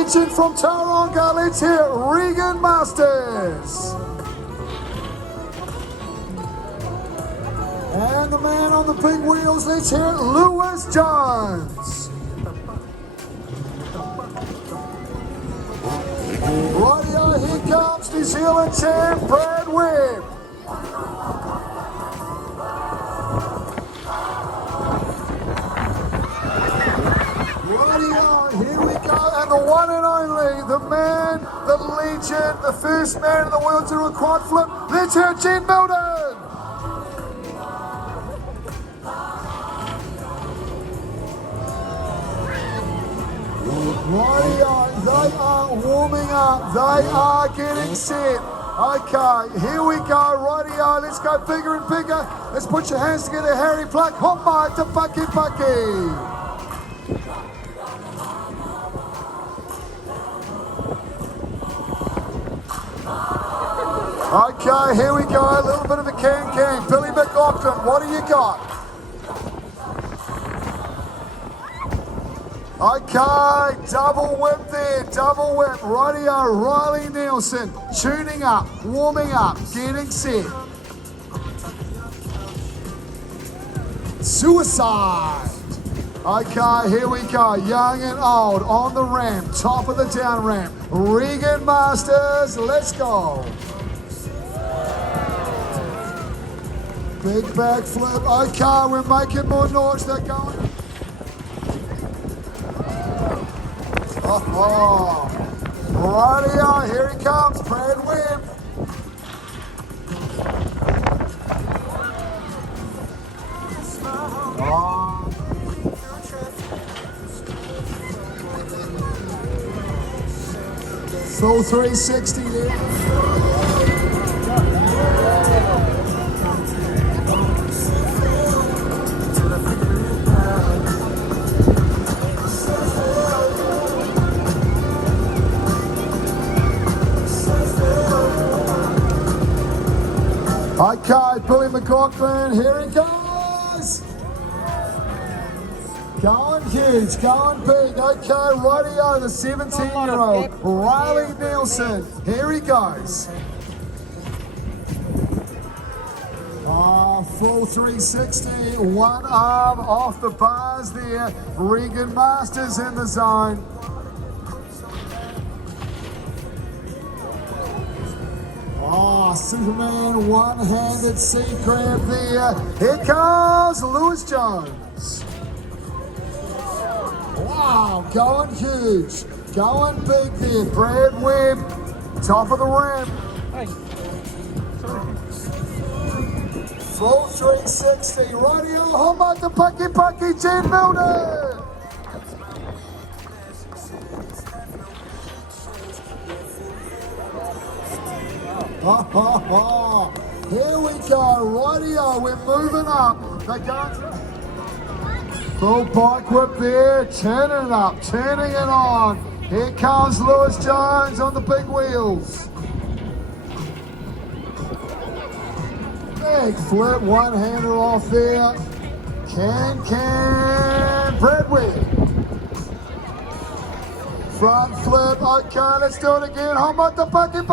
legend from Tauranga. Let's hear Regan Masters. And the man on the big wheels, let's hear Lewis Jones. Rightio, here comes New Zealand champ Brad Webb. Rightio, here we go, and the one and only, the man, the legend, the first man in the world to do a quad flip. Let's hear Jen Milton. Rightio, they are warming up, they are getting set. Okay, here we go, rightio, let's go bigger and bigger. Let's put your hands together, Harry Pluck, hot mic to Bucky Bucky. Okay, here we go, a little bit of a can-can. Billy McLaughlin, what do you got? Okay, double whip there, double whip. Rightio, Riley Nielsen, tuning up, warming up, getting set. Suicide. Okay, here we go, young and old, on the ramp, top of the down ramp. Regan Masters, let's go. Big backflip, okay, we're making more noise, they're going. Oh, rightio, here he comes, Brad Webb. Oh. Full 360 there. Okay, Billy McLaughlin, here he goes. Going huge, going big. Okay, rightio, the 17-year-old Riley Nielsen. Here he goes. Full 360, one arm off the bars there. Regan Masters in the zone. Oh, Superman, one-handed sea crab there. Here comes Lewis Jones. Wow, going huge, going big there. Brad Webb, top of the ramp. Full 360, rightio, home the Pucky, Jen Milton. Here we go, rightio, we're moving up. They're going to... Full bike whip there, turning it up, turning it on. Here comes Lewis Jones on the big wheels. Big flip, one-hander off there. Can, Brad Webb. Front flip, okay, let's do it again. How about the Pucky?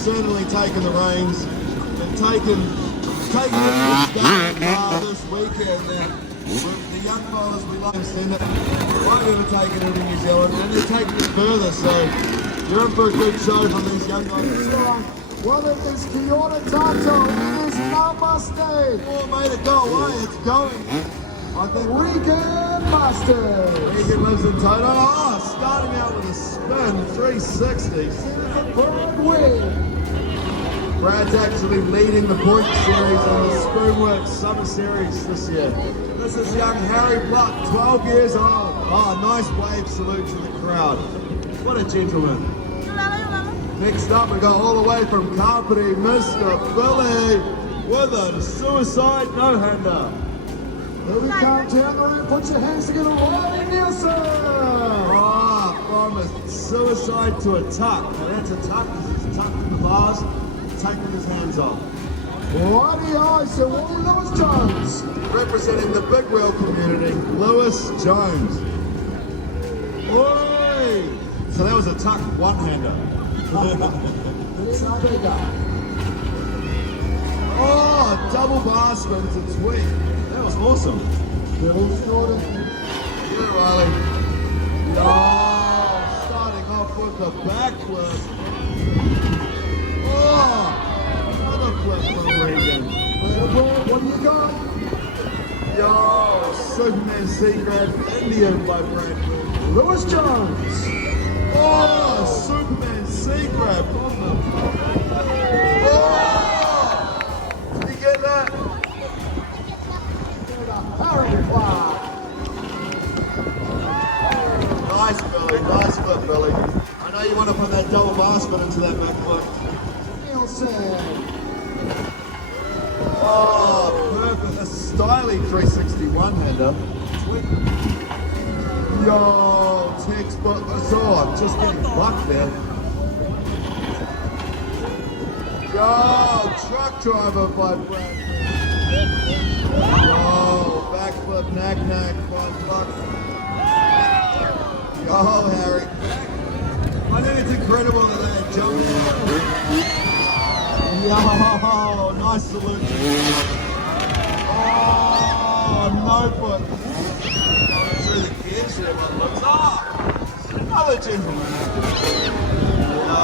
certainly taken the reins and taken it this weekend now. With the young bowlers we love send it. Won't ever take it into New Zealand and they're taking it further, so you're in for a good show from these young guys. Well, it is Kia ora tātou, it is Namaste. Oh, mate, it go away, it's going. I think Weekend Masters. Regan lives in Toto. Oh, starting out with a spin, 360. Bird win. Brad's actually leading the point series on the Spoonworks Summer Series this year. This is young Harry Pluck, 12 years old. Oh, nice wave salute to the crowd. What a gentleman. Next up, we go all the way from Kapiti, Mr. Billy with a suicide no-hander. Here we come down the ring, put your hands together, Riley Nielsen! Ah, from a suicide to a tuck. Now that's a tuck, because he's tucked in the bars, taking his hands off. Righty-o, so Lewis Jones. Representing the big wheel community, Lewis Jones. Oi! So that was a tuck one-hander. It's a bigger. Oh, double bar spin to tweet. That was awesome. Bill Jordan. Yeah, Riley. Oh, starting off with a backflip. Oh, another flip from Regan. What do you got? Yo, Superman C-grab Indian by Franklin. Lewis Jones. Oh, Superman C-grab from the... Oh! Did you get that? Harry Clark. Nice, Billy. Nice flip, Billy. I know you want to put that double bar spin into that back flip. Nielsen. Oh, perfect. A stylish 361 hander. Yo, textbook. Oh, just getting bucked there. Yo, truck driver by Brad. Yo, backflip, knack by Buck. Yo, Harry. I think it's incredible that they jumped out. Yo, nice salute. Oh, no foot. Going through the gears here, but looks. Oh, another gentleman. Yo,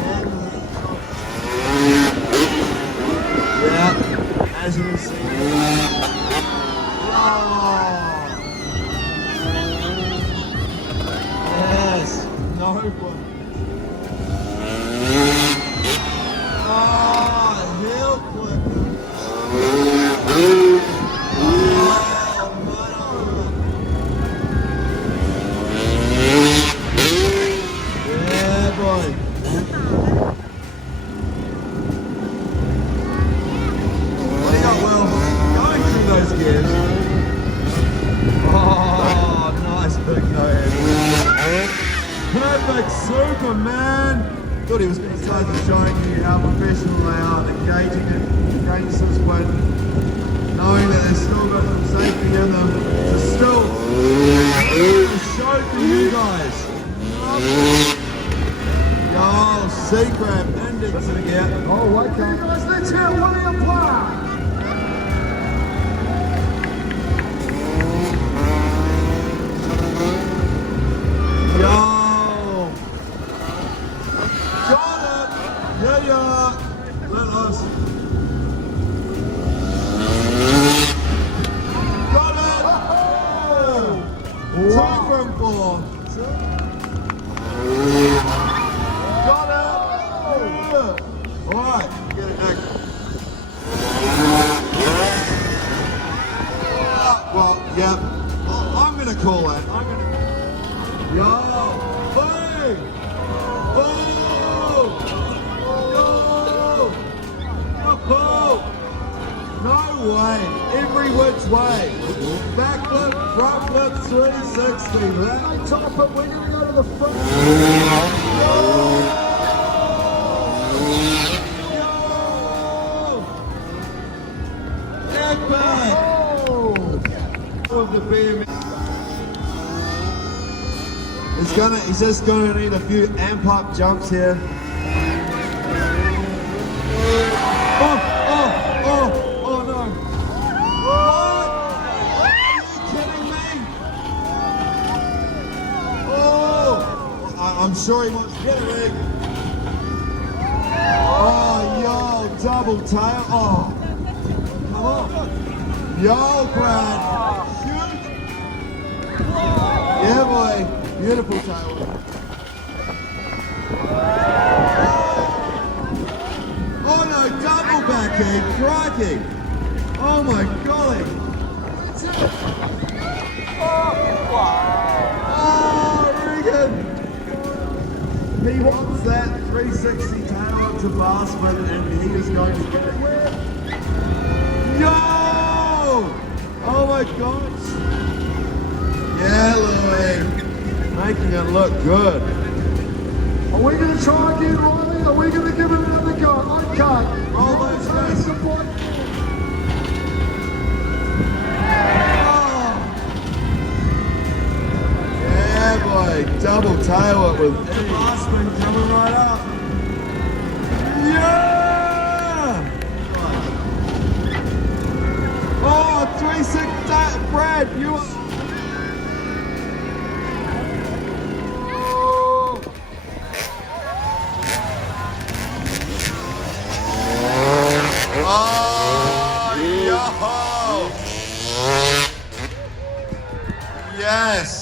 Ken. Yeah, as you can see. Oh. Yes, no foot. Oh, heel clip. Yeah, boy. What do you got, Will? Going through those gears. Oh, nice big no-head. Perfect Superman. Thought he was going to start showing you how professional they are, engaging it against this wind, knowing that they've still got some safety in them, to still show for you guys. Yo, C-grab, index it again. Oh, okay. Guys, let's hear William Clark. Yo. Yeah, let us. Got it! Oh! Wow. 2 from 4. Got it! Yeah. Alright, get it next. Well, yeah. I'm gonna call that. Yo! Hey! Oh! No way, every which way. Backflip, front flip, 360. They top it, we're going to go to the front. Epic! Oh! Of the BMX. He's just gonna need a few amp up jumps here. sure he wants to get a rig. Oh, yo, double tail. Oh, come on. Yo, Brad. Shoot. Yeah, boy. Beautiful tail whip. Oh, no, double backhand. Crikey. Oh, my golly. Oh, Regan. He wants that 360 tail up to Bassman, and he is going to get it. Yo! Oh my gosh! Yeah, Louis. Making it look good. Are we going to try again, Riley? Are we going to give it another go? Okay. Roll those guys. Yeah, boy. Double tail it with Bassman coming right up. Yeah! Oh, 360, Brad, you are... Oh, yo! Yes!